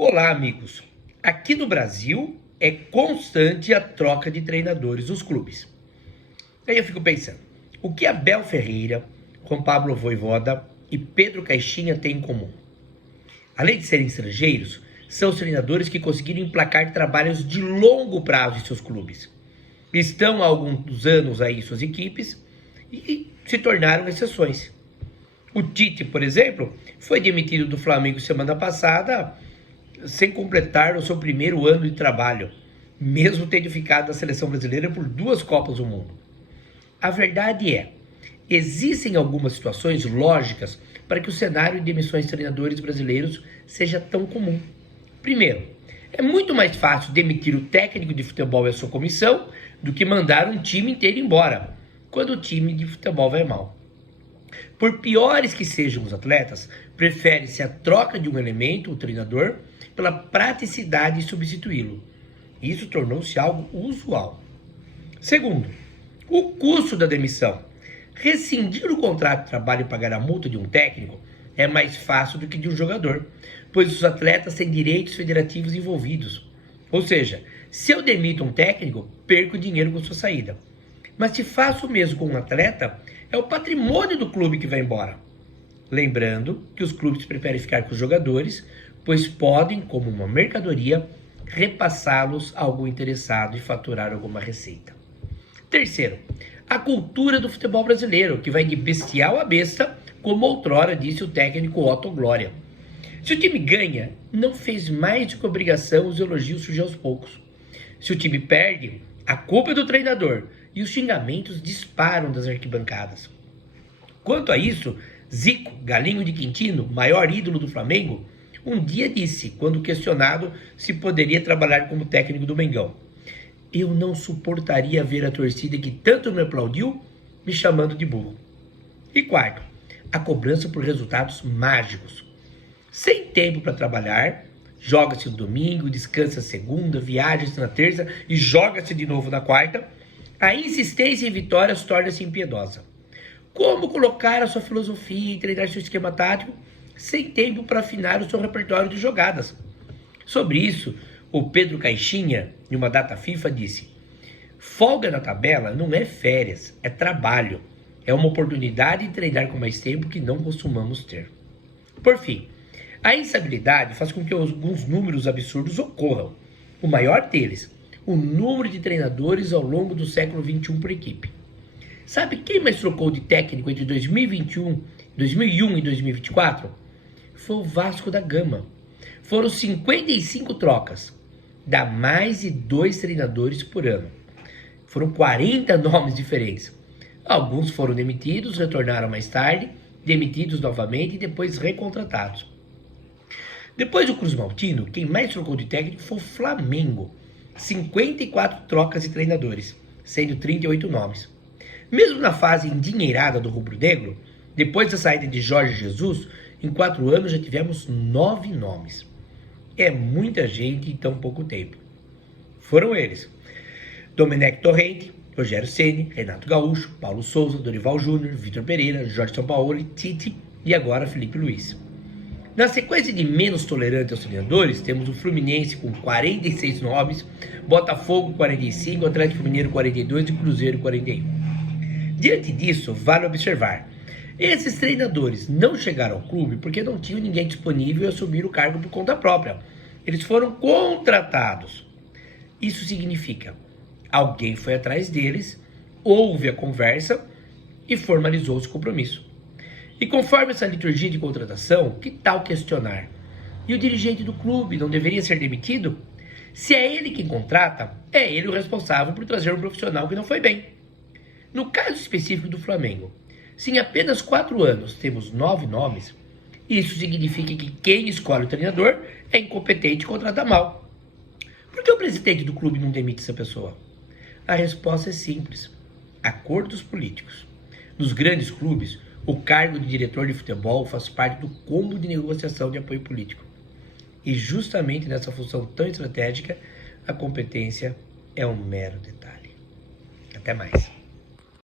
Olá, amigos. Aqui no Brasil é constante a troca de treinadores nos clubes. Aí eu fico pensando, o que Abel Ferreira, Juan Pablo Vojvoda e Pedro Caixinha têm em comum? Além de serem estrangeiros, são os treinadores que conseguiram emplacar trabalhos de longo prazo em seus clubes. Estão há alguns anos aí em suas equipes e se tornaram exceções. O Tite, por exemplo, foi demitido do Flamengo semana passada sem completar o seu primeiro ano de trabalho, mesmo tendo ficado na seleção brasileira por 2 Copas do Mundo. A verdade é, existem algumas situações lógicas para que o cenário de demissões de treinadores brasileiros seja tão comum. Primeiro, é muito mais fácil demitir o técnico de futebol e a sua comissão do que mandar um time inteiro embora, quando o time de futebol vai mal. Por piores que sejam os atletas, prefere-se a troca de um elemento, o treinador, pela praticidade de substituí-lo. Isso tornou-se algo usual. Segundo, o custo da demissão. Rescindir o contrato de trabalho e pagar a multa de um técnico é mais fácil do que de um jogador, pois os atletas têm direitos federativos envolvidos. Ou seja, se eu demito um técnico, perco dinheiro com sua saída. Mas se faço o mesmo com um atleta, é o patrimônio do clube que vai embora. Lembrando que os clubes preferem ficar com os jogadores, pois podem, como uma mercadoria, repassá-los a algum interessado e faturar alguma receita. Terceiro, a cultura do futebol brasileiro, que vai de bestial a besta, como outrora disse o técnico Otto Glória. Se o time ganha, não fez mais do que obrigação os elogios surgem aos poucos. Se o time perde, a culpa é do treinador e os xingamentos disparam das arquibancadas. Quanto a isso, Zico, Galinho de Quintino, maior ídolo do Flamengo, um dia disse, quando questionado se poderia trabalhar como técnico do Mengão: eu não suportaria ver a torcida que tanto me aplaudiu me chamando de burro. E quarto, a cobrança por resultados mágicos. Sem tempo para trabalhar, joga-se no domingo, descansa segunda, viaja-se na terça e joga-se de novo na quarta, a insistência em vitórias torna-se impiedosa. Como colocar a sua filosofia e treinar seu esquema tático sem tempo para afinar o seu repertório de jogadas? Sobre isso, o Pedro Caixinha, em uma data FIFA, disse: folga na tabela não é férias, é trabalho. É uma oportunidade de treinar com mais tempo que não costumamos ter. Por fim, a instabilidade faz com que alguns números absurdos ocorram. O maior deles, o número de treinadores ao longo do século XXI por equipe. Sabe quem mais trocou de técnico entre 2001 e 2024? Foi o Vasco da Gama. Foram 55 trocas. Dá mais de 2 treinadores por ano. Foram 40 nomes diferentes. Alguns foram demitidos, retornaram mais tarde, demitidos novamente e depois recontratados. Depois do Cruz Maltino, quem mais trocou de técnico foi o Flamengo. 54 trocas de treinadores, sendo 38 nomes. Mesmo na fase endinheirada do rubro-negro, depois da saída de Jorge Jesus, em 4 anos já tivemos 9 nomes. É muita gente em tão pouco tempo. Foram eles: Domenech Torrente, Rogério Ceni, Renato Gaúcho, Paulo Souza, Dorival Júnior, Vitor Pereira, Jorge Sampaoli, Tite e agora Felipe Luiz. Na sequência de menos tolerantes aos treinadores, temos o Fluminense com 46 nomes, Botafogo 45, Atlético Mineiro 42 e Cruzeiro 41. Diante disso, vale observar: esses treinadores não chegaram ao clube porque não tinham ninguém disponível e assumiram o cargo por conta própria. Eles foram contratados. Isso significa: alguém foi atrás deles, houve a conversa e formalizou esse compromisso. E conforme essa liturgia de contratação, que tal questionar? E o dirigente do clube não deveria ser demitido? Se é ele quem contrata, é ele o responsável por trazer um profissional que não foi bem. No caso específico do Flamengo, se em apenas 4 anos temos 9 nomes, isso significa que quem escolhe o treinador é incompetente e contrata mal. Por que o presidente do clube não demite essa pessoa? A resposta é simples: acordos políticos. Nos grandes clubes, o cargo de diretor de futebol faz parte do combo de negociação de apoio político. E justamente nessa função tão estratégica, a competência é um mero detalhe. Até mais.